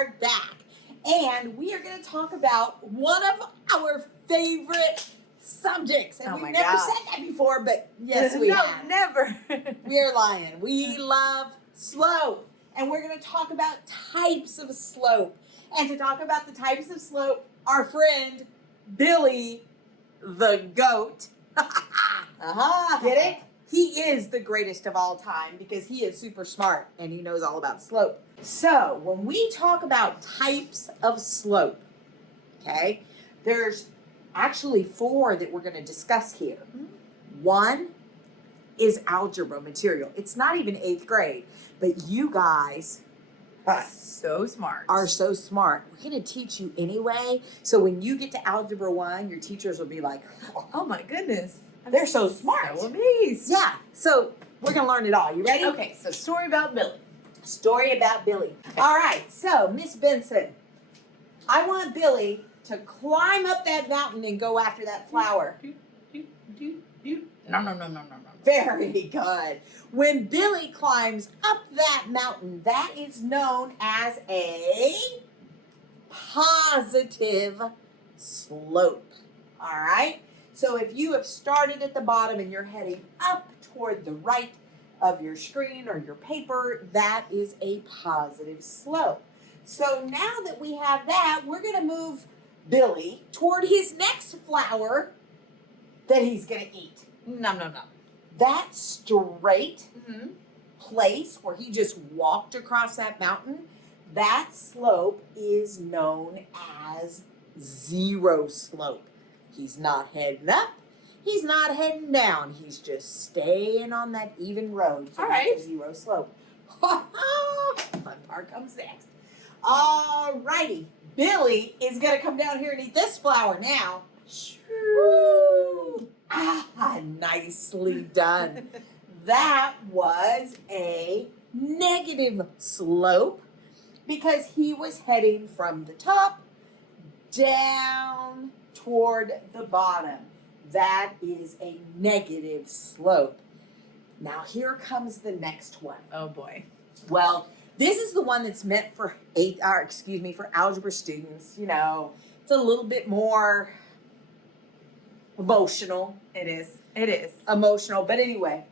are back. And we are going to talk about one of our favorite subjects. And we've never said that before, but yes, we have. Never. We're lying. We love slope. And we're going to talk about types of slope. And to talk about the types of slope, our friend Billy the goat. Get it? He is the greatest of all time because he is super smart and he knows all about slope. So when we talk about types of slope, okay, there's actually 4 that we're going to discuss here. One is algebra material. It's not even 8th grade, but you guys So smart. are so smart. We're going to teach you anyway. So when you get to algebra 1, your teachers will be like, Oh my goodness. they're so smart. So amazed. Yeah. So we're going to learn it all. You ready? Okay, so story about Billy. Story about Billy. All right. So, Miss Benson, I want Billy to climb up that mountain and go after that flower. No. Very good. When Billy climbs up that mountain, that is known as a positive slope. All right? So if you have started at the bottom and you're heading up toward the right of your screen or your paper, that is a positive slope. So now that we have that, we're going to move Billy toward his next flower that he's going to eat. No. That straight place where he just walked across that mountain, that slope is known as zero slope. He's not heading up. He's not heading down. He's just staying on that even road. So All that's right. a zero slope. Fun part comes next. All righty. Billy is going to come down here and eat this flower now. Woo. Nicely done. That was a negative slope because he was heading from the top down toward the bottom. That is a negative slope. Now here comes the next one. Oh boy. Well, this is the one that's meant for for algebra students. You know, it's a little bit more emotional. It is. Emotional, but anyway,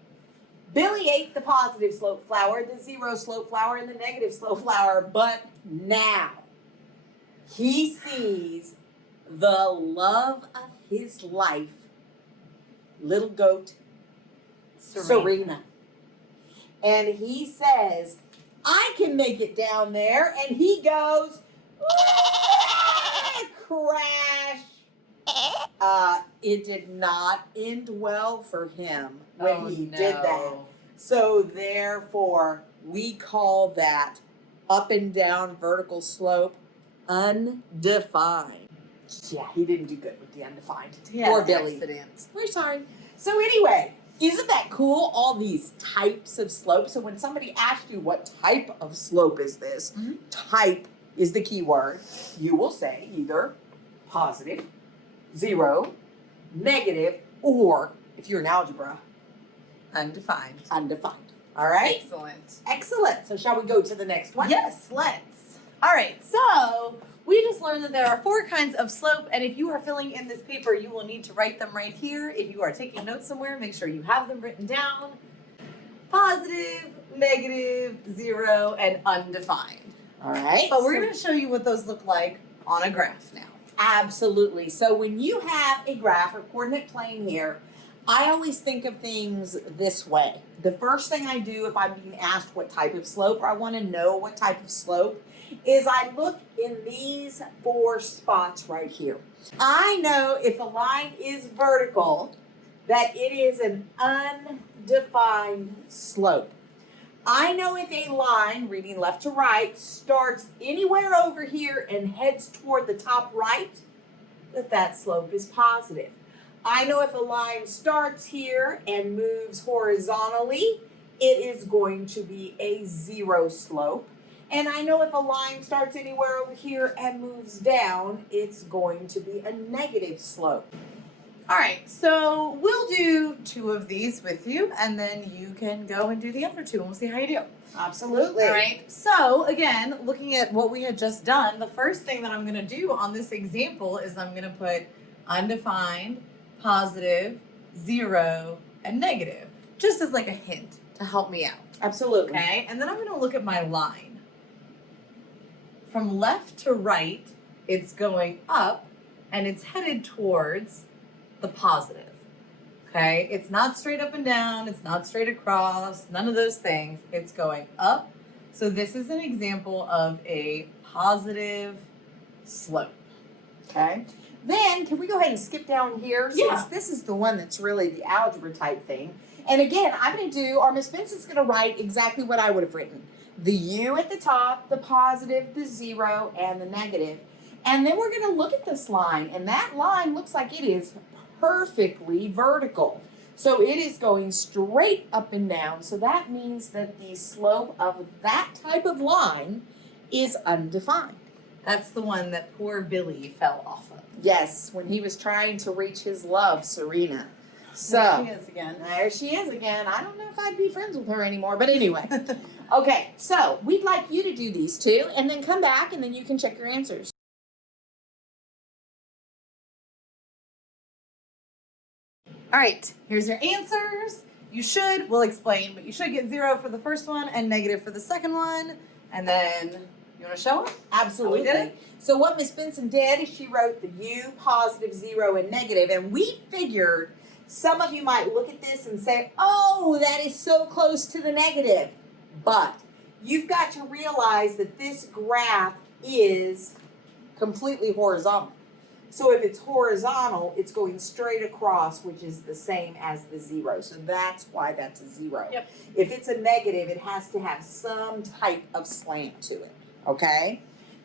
Billy ate the positive slope flower, the zero slope flower, and the negative slope flower, but now he sees the love of his life, little goat, Serena. And he says, I can make it down there, and he goes, crash. It did not end well for him when he did that. So therefore, we call that up and down vertical slope undefined. Yeah, he didn't do good with the undefined. Poor Billy. Accident. We're sorry. So anyway, isn't that cool? All these types of slopes. So when somebody asks you what type of slope is this, type is the key word. You will say either positive, zero, negative, or if you're in algebra, Undefined. All right? Excellent. So shall we go to the next one? Yes, let's. All right, so we just learned that there are 4 kinds of slope, and if you are filling in this paper, you will need to write them right here. If you are taking notes somewhere, make sure you have them written down. Positive, negative, zero, and undefined. All right. But we're going to show you what those look like on a graph now. Absolutely. So when you have a graph or coordinate plane here, I always think of things this way. The first thing I do if I'm being asked what type of slope, or I want to know what type of slope, is I look in these 4 spots right here. I know if a line is vertical, that it is an undefined slope. I know if a line, reading left to right, starts anywhere over here and heads toward the top right, that slope is positive. I know if a line starts here and moves horizontally, it is going to be a zero slope. And I know if a line starts anywhere over here and moves down, it's going to be a negative slope. All right, so we'll do 2 of these with you, and then you can go and do the other 2, and we'll see how you do. Absolutely. All right, so again, looking at what we had just done, the first thing that I'm going to do on this example is I'm going to put undefined, positive, 0, and negative, just as like a hint to help me out. Absolutely. Okay, and then I'm going to look at my line. From left to right, it's going up, and it's headed towards the positive. Okay, it's not straight up and down, it's not straight across, none of those things. It's going up. So this is an example of a positive slope. Okay. Then can we go ahead and skip down here? Yeah. Since this is the one that's really the algebra type thing. And again, I'm going to do, or Miss Benson's going to write exactly what I would have written. The U at the top, the positive, the 0, and the negative. And then we're going to look at this line, and that line looks like it is perfectly vertical. So it is going straight up and down. So that means that the slope of that type of line is undefined. That's the one that poor Billy fell off of. Yes, when he was trying to reach his love, Serena. So There she is again. there she is again. I don't know if I'd be friends with her anymore, but anyway. Okay, so we'd like you to do these 2 and then come back and then you can check your answers. All right, here's your answers. We'll explain, but you should get 0 for the first one and negative for the second one. And then, you want to show them? Absolutely. How we did it? So what Miss Benson did is she wrote the U, positive, 0, and negative, and we figured some of you might look at this and say, oh, that is so close to the negative. But you've got to realize that this graph is completely horizontal. So if it's horizontal, it's going straight across, which is the same as the 0. So that's why that's a 0. Yep. If it's a negative, it has to have some type of slant to it, okay?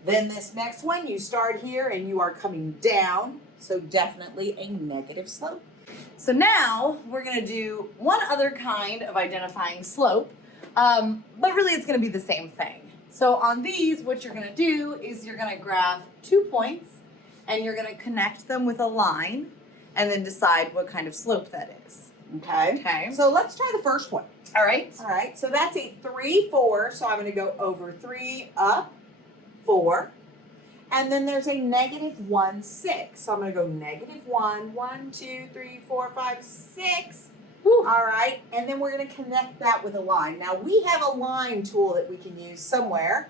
Then this next one, you start here and you are coming down, so definitely a negative slope. So now we're going to do one other kind of identifying slope, but really it's going to be the same thing. So on these, what you're going to do is you're going to graph 2 points and you're going to connect them with a line and then decide what kind of slope that is. Okay? Okay. So let's try the first one. All right. All right, so that's a 3, 4, so I'm going to go over 3, up, 4. And then there's a negative 1, 6. So I'm going to go negative 1, 1, 2, 3, 4, 5, 6. Whew. All right, and then we're going to connect that with a line. Now, we have a line tool that we can use somewhere,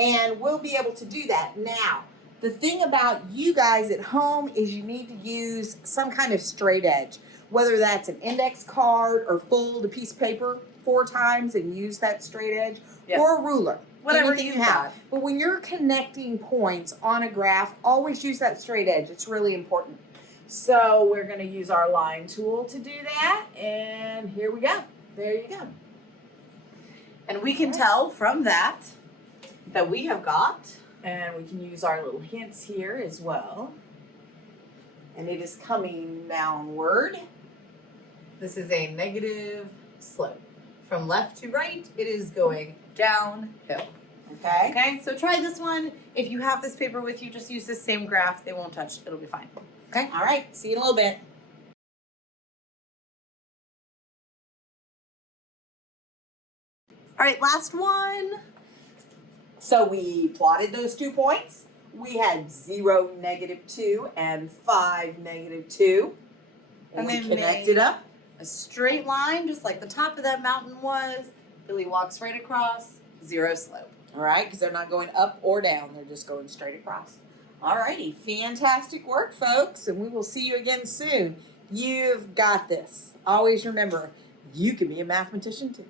and we'll be able to do that. Now, the thing about you guys at home is you need to use some kind of straight edge, whether that's an index card or fold a piece of paper 4 times and use that straight edge, Yes. or a ruler. Whatever anything you you have. got. But when you're connecting points on a graph, always use that straight edge. It's really important. So we're going to use our line tool to do that. And here we go. There you go. And we can tell from that we have got, And we can use our little hints here as well. And it is coming downward. this is a negative slope. From left to right, it is going downhill. Okay? Okay, so try this one. If you have this paper with you, just use this same graph. They won't touch. It'll be fine. Okay. All right. See you in a little bit. All right, last one. So we plotted those 2 points. We had 0, -2, and 5, -2. And we they connected made up. a straight line, just like the top of that mountain was. Billy walks right across, 0 slope. All right, because they're not going up or down. They're just going straight across. All righty. Fantastic work, folks. And we will see you again soon. You've got this. Always remember, you can be a mathematician too.